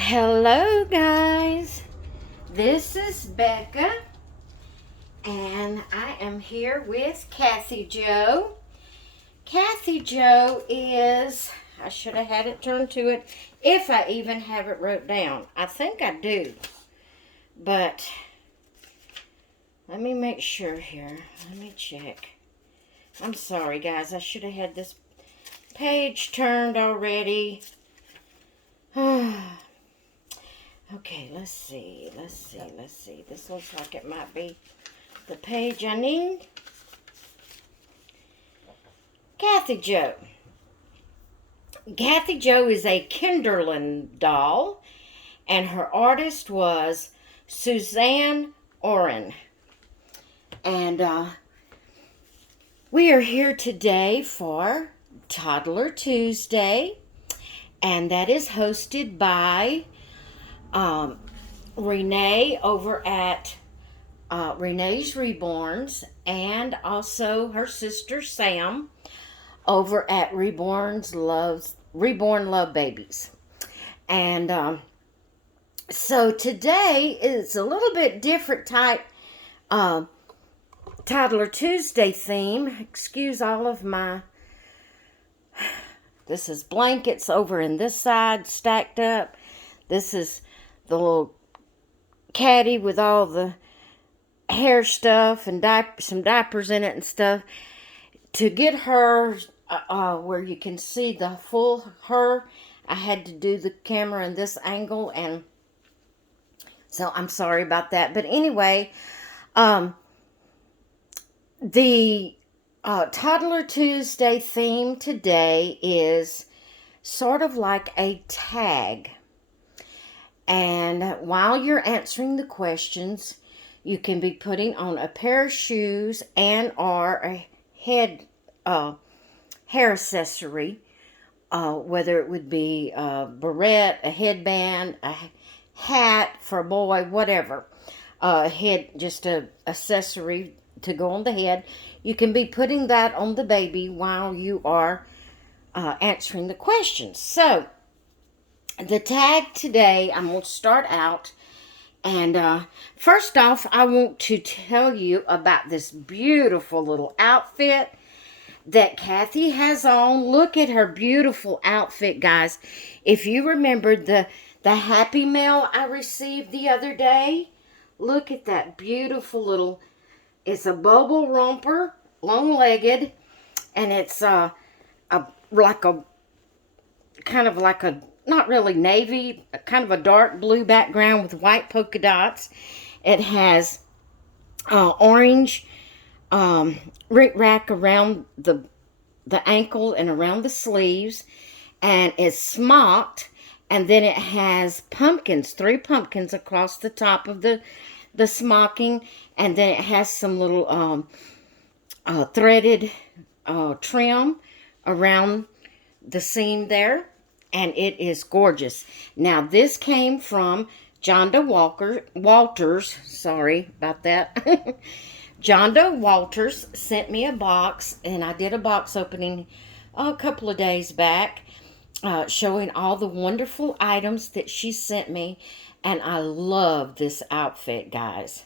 Hello guys, this is Becca and I am here with Kathy Joe. Kathy Joe is, I should have had it turned to it if I even have it wrote down. I think I do, but let me make sure here. Let me check. I'm sorry guys, I should have had this page turned already. Okay, let's see. This looks like it might be the page I need. Kathy Joe. Kathy Joe is a Kinderland doll, and her artist was Suzanne Oren. And we are here today for Toddler Tuesday, and that is hosted by Renee over at Renee's Reborns, and also her sister Sam over at Reborn Love Babies. And so today is a little bit different type Toddler Tuesday theme. Excuse all of my, this is blankets over in this side stacked up. This is the little caddy with all the hair stuff and some diapers in it and stuff. To get her where you can see the full her, I had to do the camera in this angle, and so I'm sorry about that. But anyway, the Toddler Tuesday theme today is sort of like a tag. And while you're answering the questions, you can be putting on a pair of shoes and or a hair accessory, whether it would be a barrette, a headband, a hat for a boy, whatever. Just a accessory to go on the head. You can be putting that on the baby while you are answering the questions. So, the tag today, I'm going to start out, and first off, I want to tell you about this beautiful little outfit that Kathy has on. Look at her beautiful outfit, guys. If you remembered the Happy Mail I received the other day, look at that beautiful little, it's a bubble romper, long-legged, and it's like a, kind of like a, not really navy, kind of a dark blue background with white polka dots. It has orange rick-rack around the ankle and around the sleeves, and it's smocked, and then it has pumpkins, 3 pumpkins across the top of the smocking, and then it has some little threaded trim around the seam there. And it is gorgeous. Now, this came from Jonda Walters. Sorry about that. Jonda Walters sent me a box, and I did a box opening a couple of days back, showing all the wonderful items that she sent me. And I love this outfit, guys.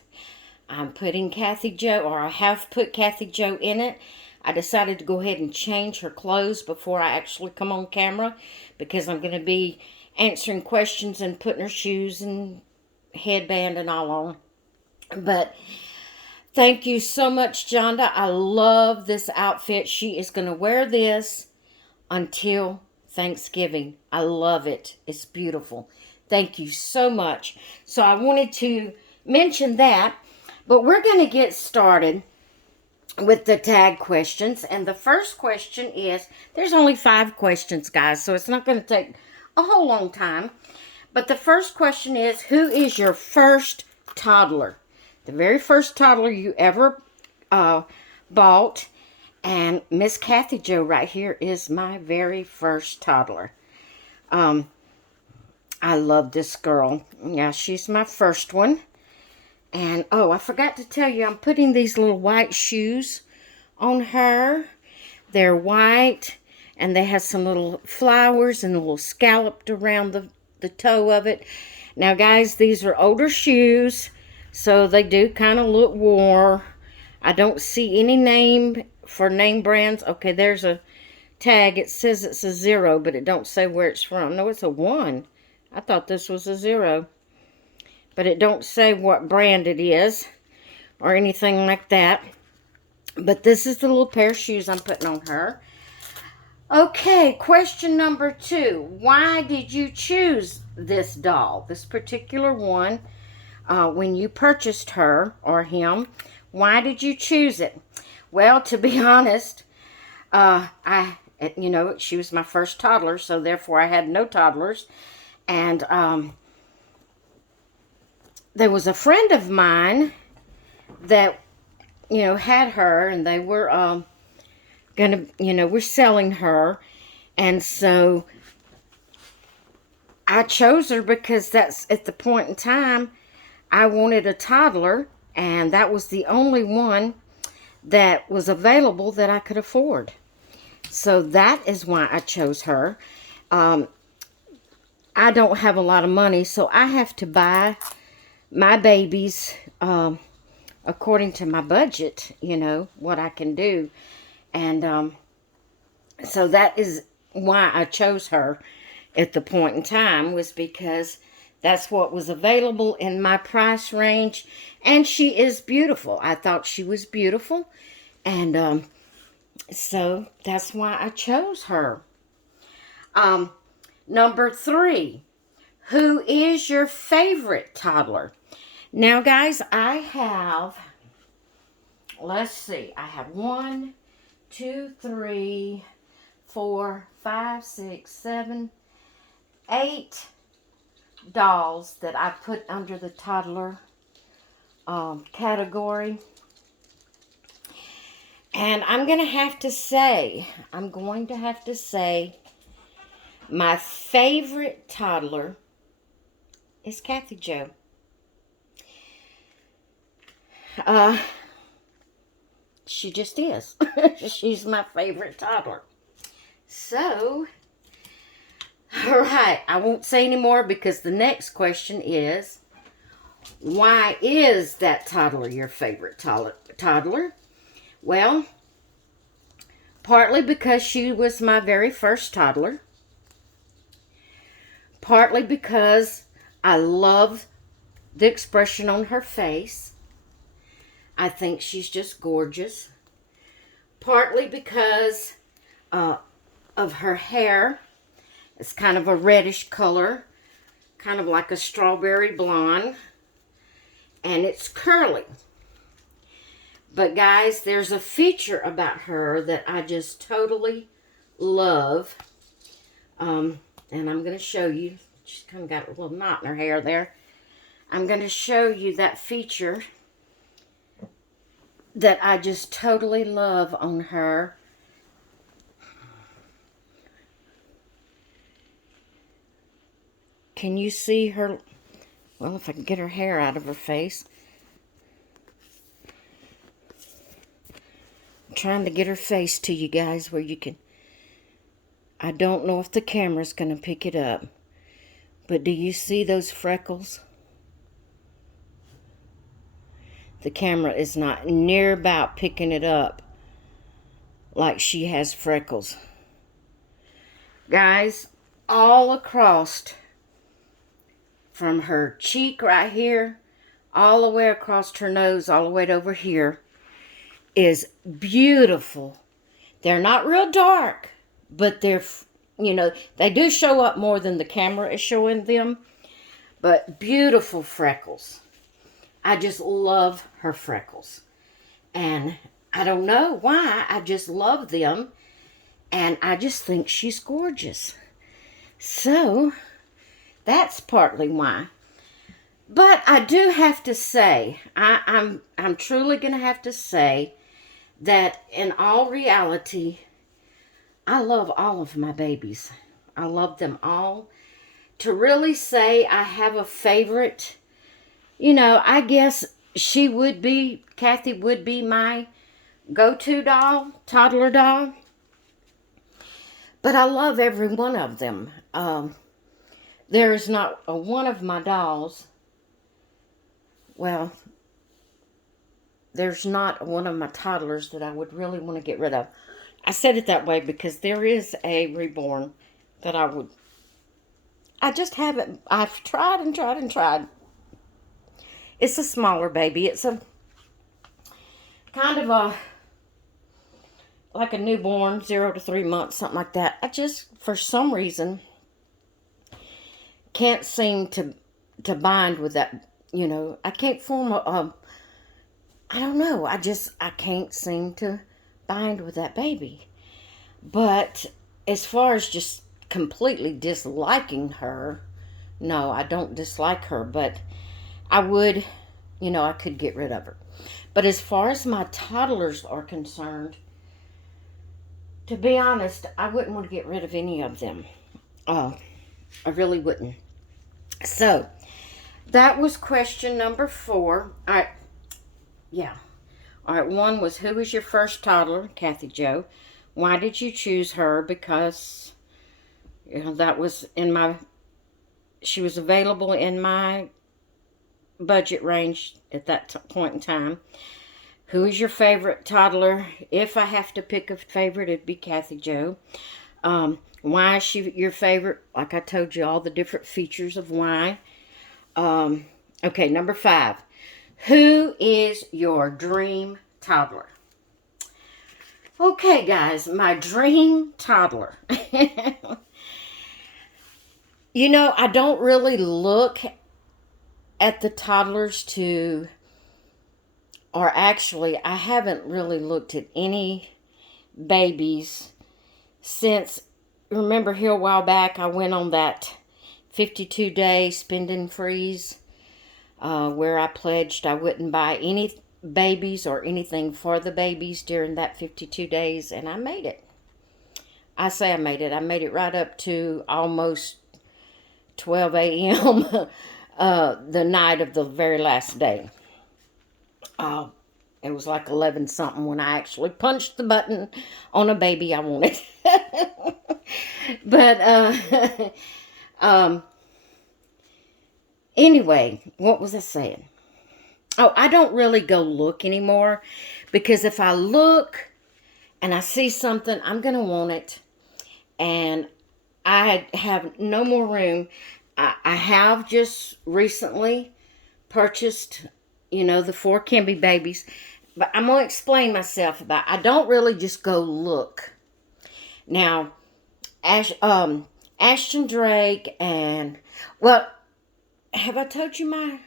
I'm putting Kathy Joe, or I have put Kathy Joe in it. I decided to go ahead and change her clothes before I actually come on camera, because I'm going to be answering questions and putting her shoes and headband and all on. But thank you so much, Jonda. I love this outfit. She is going to wear this until Thanksgiving. I love it. It's beautiful. Thank you so much. So I wanted to mention that, but we're going to get started with the tag questions. And the first question is, there's only 5 questions, guys, so it's not going to take a whole long time. But the first question is, who is your first toddler? The very first toddler you ever bought. And Miss Kathy Joe right here is my very first toddler. I love this girl. Yeah, she's my first one. And, oh, I forgot to tell you, I'm putting these little white shoes on her. They're white, and they have some little flowers and a little scalloped around the the toe of it. Now, guys, these are older shoes, so they do kind of look worn. I don't see any name for name brands. Okay, there's a tag. It says it's a 0, but it don't say where it's from. No, it's a 1. I thought this was a 0. But it don't say what brand it is or anything like that. But this is the little pair of shoes I'm putting on her. Okay, question number 2. Why did you choose this doll, this particular one, when you purchased her or him? Why did you choose it? Well, to be honest, she was my first toddler, so therefore I had no toddlers. And there was a friend of mine that, had her, and they were we're selling her. And so I chose her because that's at the point in time I wanted a toddler, and that was the only one that was available that I could afford. So that is why I chose her. I don't have a lot of money, so I have to buy my babies according to my budget, what I can do. And so that is why I chose her at the point in time, was because that's what was available in my price range. And she is beautiful. I thought she was beautiful. And so that's why I chose her. Number 3. Who is your favorite toddler? Now, guys, I have, let's see, I have 1, 2, 3, 4, 5, 6, 7, 8 dolls that I put under the toddler category. And I'm going to have to say, my favorite toddler is Kathy Jo. She just is. She's my favorite toddler. So, all right, I won't say any more because the next question is, why is that toddler your favorite toddler? Well, partly because she was my very first toddler. Partly because I love the expression on her face. I think she's just gorgeous. Partly because of her hair. It's kind of a reddish color, kind of like a strawberry blonde, and it's curly. But guys, there's a feature about her that I just totally love. And I'm going to show you. She's kind of got a little knot in her hair there. I'm going to show you that feature that I just totally love on her. Can you see her? Well, if I can get her hair out of her face. I'm trying to get her face to you guys where you can. I don't know if the camera's going to pick it up. But do you see those freckles? The camera is not near about picking it up like she has freckles. Guys, all across from her cheek right here, all the way across her nose, all the way over here, is beautiful. They're not real dark, but they're, they do show up more than the camera is showing them. But beautiful freckles. I just love her freckles. And I don't know why, I just love them. And I just think she's gorgeous. So, that's partly why. But I do have to say, I'm truly going to have to say that in all reality, I love all of my babies. I love them all. To really say I have a favorite, I guess Kathy would be my go-to doll, toddler doll. But I love every one of them. There is not a one of my dolls, well, there's not one of my toddlers that I would really want to get rid of. I said it that way because there is a reborn that I just haven't, I've tried and tried and tried. It's a smaller baby. It's a kind of like a newborn, 0 to 3 months, something like that. I just, for some reason, can't seem to bind with that. I can't form I don't know. I can't seem to bind with that baby. But as far as just completely disliking her, no, I don't dislike her, but I would, I could get rid of her. But as far as my toddlers are concerned, to be honest, I wouldn't want to get rid of any of them. I really wouldn't. So, that was question number 4. All right. Yeah. All right. 1 was, who was your first toddler? Kathy Jo. Why did you choose her? Because, that was she was available in my budget range at that point in time. Who is your favorite toddler? If I have to pick a favorite, it'd be Kathy Jo. Why is she your favorite? Like I told you, all the different features of why. Okay, number 5. Who is your dream toddler? Okay, guys, my dream toddler. I don't really look at the toddlers or actually, I haven't really looked at any babies since, remember here a while back, I went on that 52-day spend and freeze where I pledged I wouldn't buy any babies or anything for the babies during that 52 days, and I made it. I say I made it. I made it right up to almost 12 a.m. The night of the very last day. It was like 11 something when I actually punched the button on a baby I wanted. But anyway, what was I saying? Oh, I don't really go look anymore, because if I look and I see something, I'm going to want it, and I have no more room. I have just recently purchased, the 4 Kimby babies, but I'm going to explain myself about I don't really just go look. Now, Ashton Drake and, well, have I told you my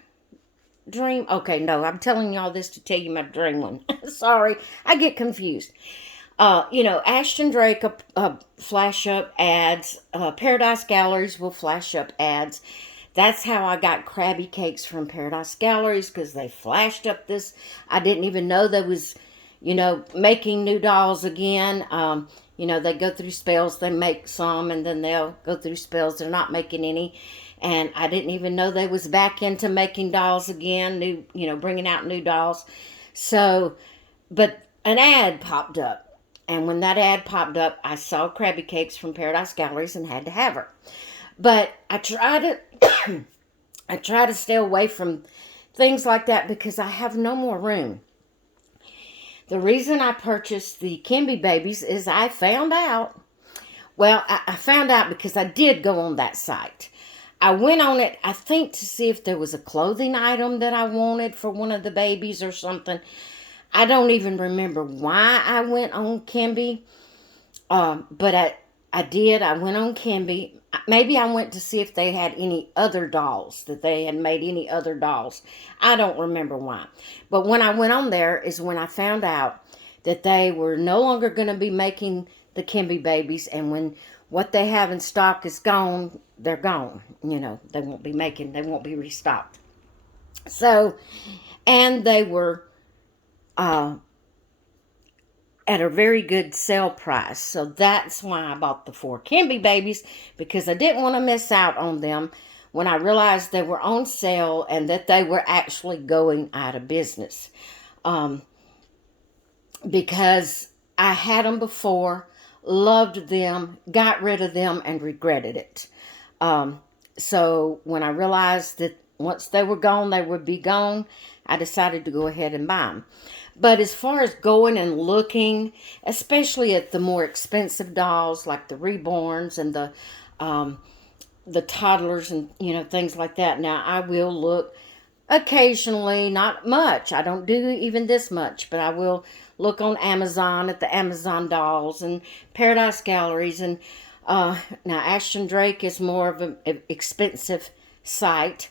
dream? Okay, no, I'm telling y'all this to tell you my dream one. Sorry, I get confused. Ashton Drake flash up ads. Paradise Galleries will flash up ads. That's how I got Krabby Cakes from Paradise Galleries, because they flashed up this. I didn't even know they was, making new dolls again. They go through spells. They make some, and then they'll go through spells. They're not making any. And I didn't even know they was back into making dolls again, bringing out new dolls. So, but an ad popped up. And when that ad popped up, I saw Krabby Cakes from Paradise Galleries and had to have her. But I try to stay away from things like that because I have no more room. The reason I purchased the Kimby babies is I found out. Well, I found out because I did go on that site. I went on it, I think, to see if there was a clothing item that I wanted for one of the babies or something. I don't even remember why I went on Kimby. But I did. I went on Kimby. Maybe I went to see if they had any other dolls, that they had made any other dolls. I don't remember why. But when I went on there is when I found out that they were no longer going to be making the Kimby babies. And when what they have in stock is gone, they're gone. They won't be restocked. So, and they were at a very good sale price. So that's why I bought the 4 Kimby babies, because I didn't want to miss out on them when I realized they were on sale and that they were actually going out of business. Because I had them before, loved them, got rid of them, and regretted it. So when I realized that once they were gone, they would be gone, I decided to go ahead and buy them. But as far as going and looking, especially at the more expensive dolls like the reborns and the toddlers and things like that, now I will look occasionally, not much. I don't do even this much, but I will look on Amazon at the Amazon dolls and Paradise Galleries. And now Ashton Drake is more of an expensive site.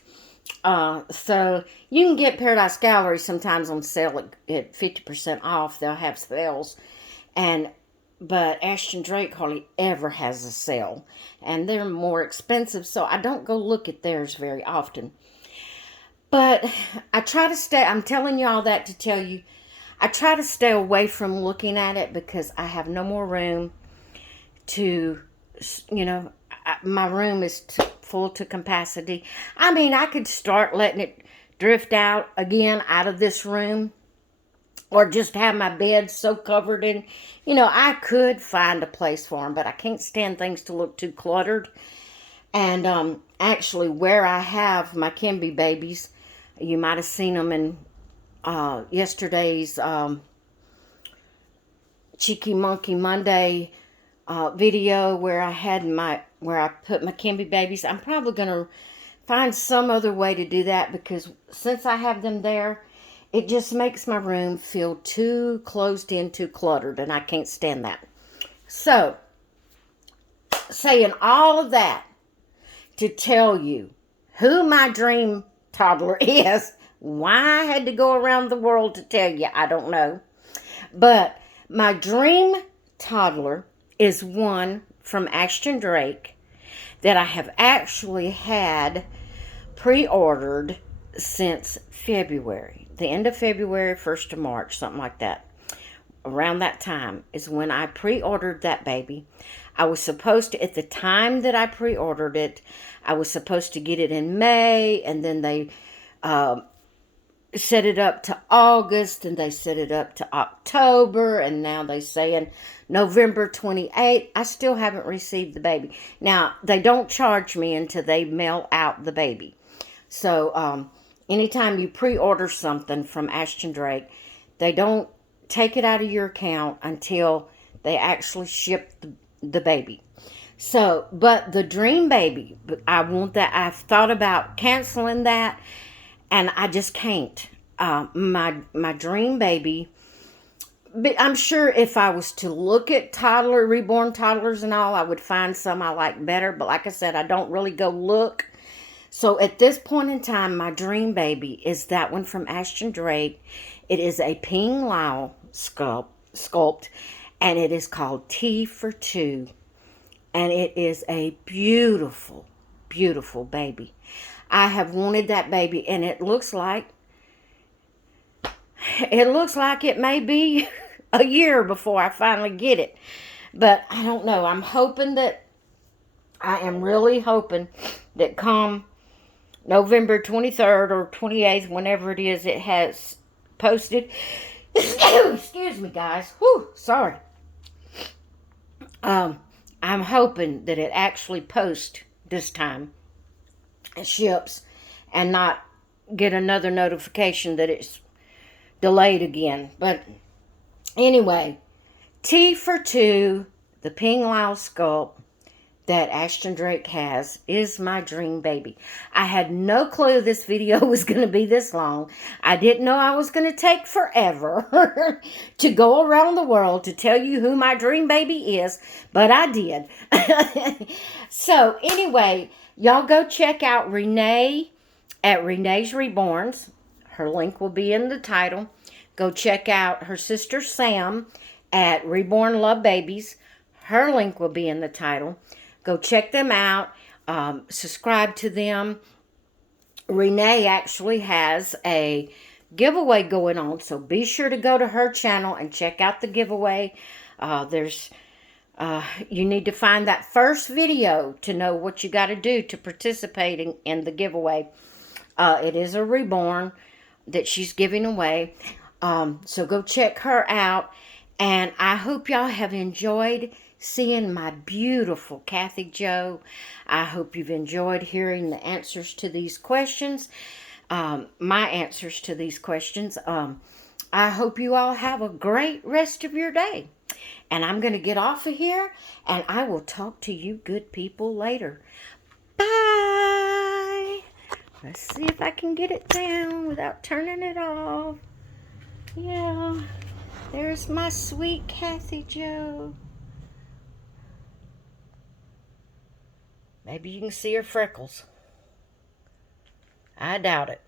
So you can get Paradise Gallery sometimes on sale at 50% off. They'll have sales. But Ashton Drake hardly ever has a sale. And they're more expensive, so I don't go look at theirs very often. But I try to stay, I'm telling you all that to tell you, I try to stay away from looking at it because I have no more room to, my room is full to capacity. I mean, I could start letting it drift out again out of this room, or just have my bed so covered in, I could find a place for them, but I can't stand things to look too cluttered. And actually, where I have my Kimby babies, you might have seen them in yesterday's Cheeky Monkey Monday video where I put my Kimby babies. I'm probably gonna find some other way to do that, because since I have them there, it just makes my room feel too closed in, too cluttered, and I can't stand that. So, saying all of that to tell you who my dream toddler is. Why I had to go around the world to tell you, I don't know. But my dream toddler is one from Ashton Drake that I have actually had pre-ordered since February. The end of February, 1st of March, something like that. Around that time is when I pre-ordered that baby. I was supposed to, at the time that I pre-ordered it, I was supposed to get it in May, and then they set it up to August, and they set it up to October, and now they saying November 28th. I still haven't received the baby. Now, they don't charge me until they mail out the baby. So, anytime you pre-order something from Ashton Drake, they don't take it out of your account until they actually ship the baby. So, but the dream baby, I want that. I've thought about canceling that, and I just can't. My dream baby, but I'm sure if I was to look at reborn toddlers and all, I would find some I like better. But like I said, I don't really go look. So at this point in time, my dream baby is that one from Ashton Drake. It is a Ping Lao sculpt, and it is called T for Two. And it is a beautiful, beautiful baby. I have wanted that baby, and it looks like it may be a year before I finally get it. But I don't know. I am really hoping that come November 23rd or 28th, whenever it is, it has posted. Excuse me, guys. Whew, sorry. I'm hoping that it actually posts this time, it ships, and not get another notification that it's delayed again. But anyway, T for Two, the Ping Lao sculpt that Ashton Drake has, is my dream baby. I had no clue this video was going to be this long. I didn't know I was going to take forever to go around the world to tell you who my dream baby is, but I did. So anyway, y'all go check out Renee at Renee's Reborns. Her link will be in the title. Go check out her sister Sam at Reborn Love Babies. Her link will be in the title. Go check them out. Subscribe to them. Renee actually has a giveaway going on, so be sure to go to her channel and check out the giveaway. You need to find that first video to know what you got to do to participate in the giveaway. It is a reborn that she's giving away. So go check her out. And I hope y'all have enjoyed seeing my beautiful Kathy Jo. I hope you've enjoyed hearing the answers to these questions. My answers to these questions. I hope you all have a great rest of your day. And I'm going to get off of here, and I will talk to you good people later. Bye. Let's see if I can get it down without turning it off. Yeah, there's my sweet Kathy Jo. Maybe you can see her freckles. I doubt it.